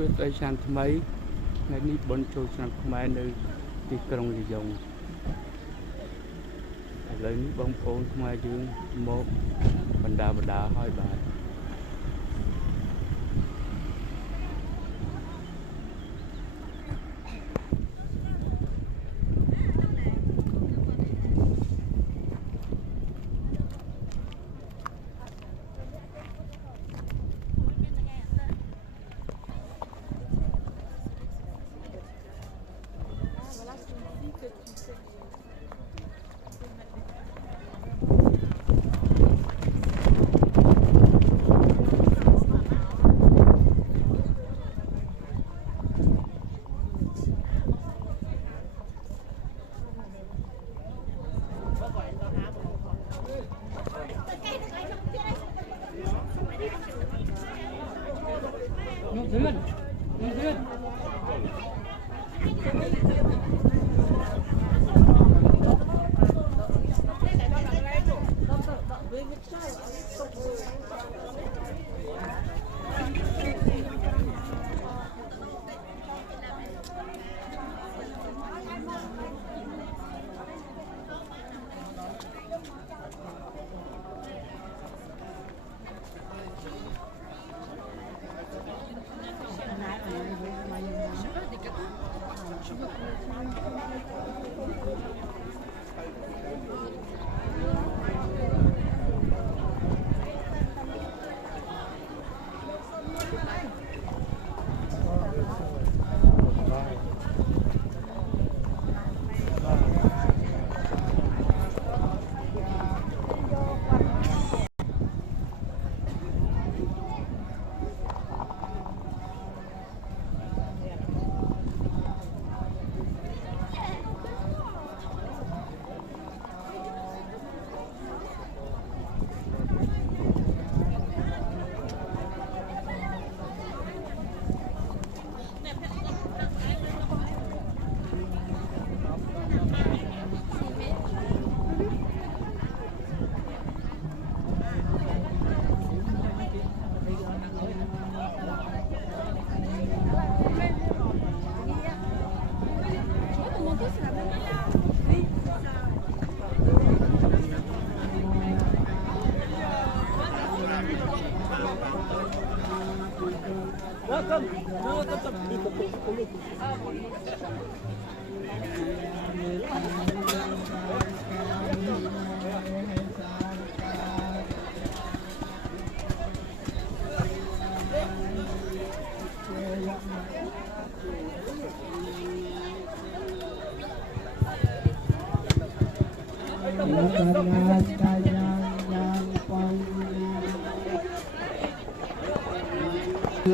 ช่วยตัวฉันทำไมในนี้บนโจฉันทำไมในที่กรุงลียงเลยนี้บางโอนทำไมยืนโมบรรดาห้อยบาท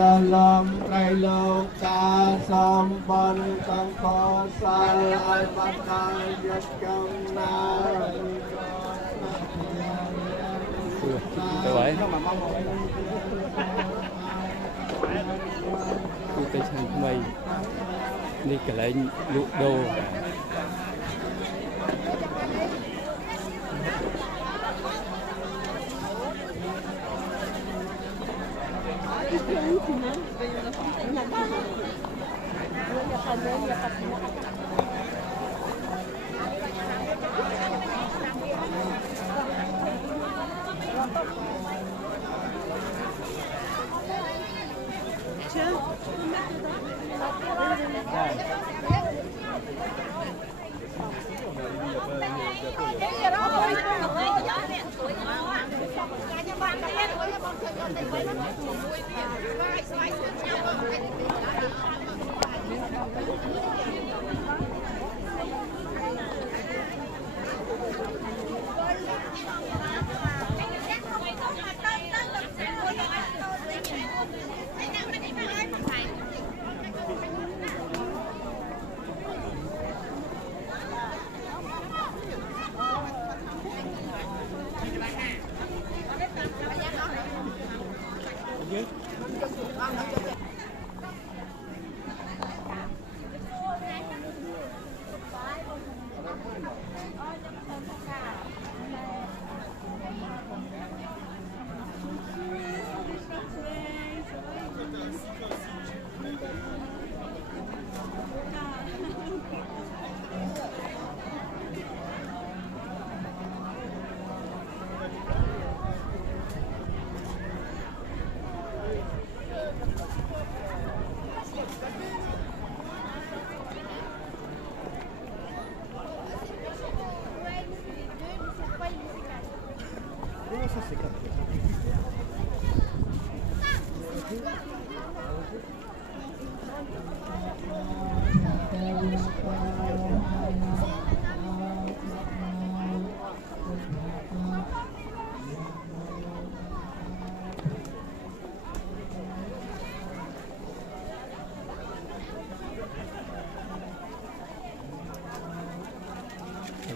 ละลองไตรโลกาสมบัติสังขารสารอัยปัจจัยยักษ์นา ไปไว้คือไปฉันทำไมนี่ก็เลยลุโด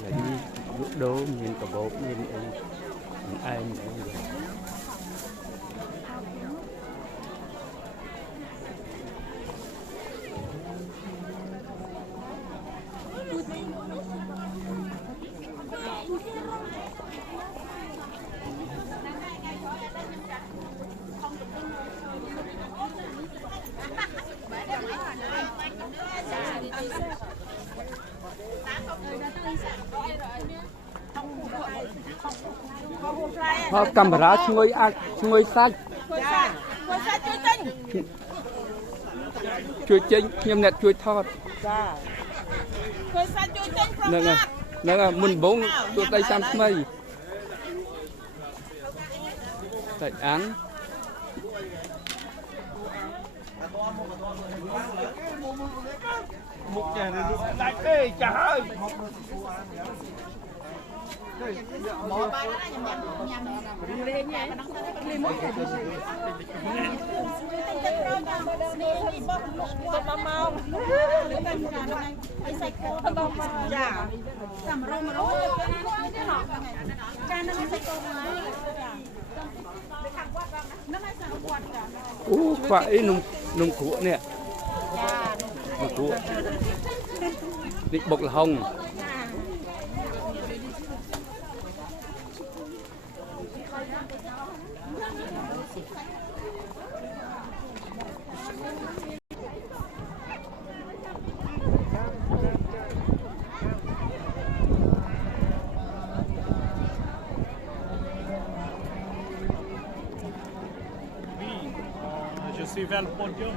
là đi lúa đố nhìn cả bột nhìn ai nhìn họ cầm ra ngồi sách chui chinh nhâm nẹt chui thọt nâng mình bốn tụi tay xăm mây tại án một chè lại đây trời ơi phải nung cua nè nung cua định bột là hồng Je suis vers le podium.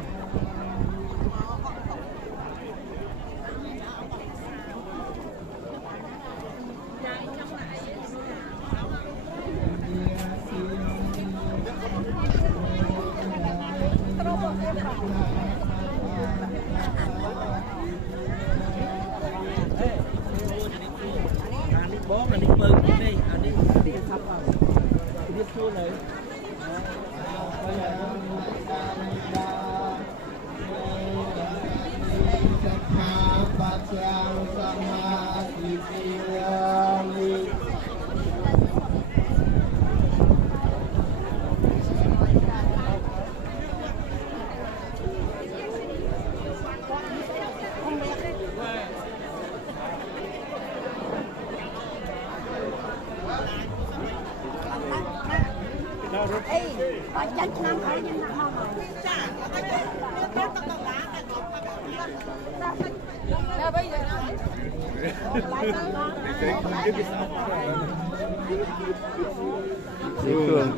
Dễ thương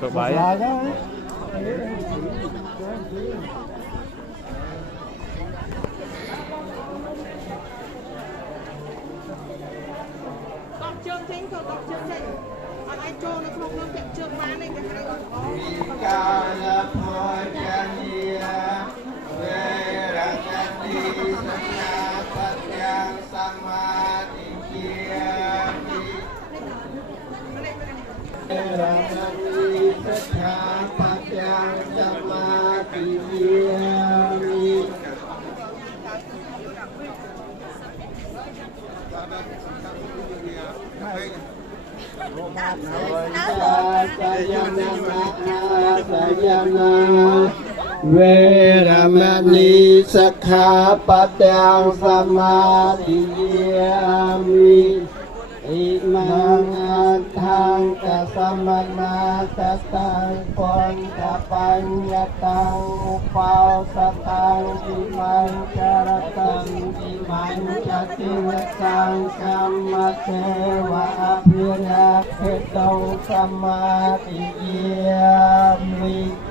tờ bái chương chính thôi, đọc chương trình. Còn ai cho nó không nó chạy chương phá lên cái này. Về Ram Ni Sakha Patyang Samadhiyami Imang Thang Kasamana Satang Pon Kapanyatang Upau Satang Imang Karatang Imang Jatinatang Kamatewa Abhira Ketong Samadhiyami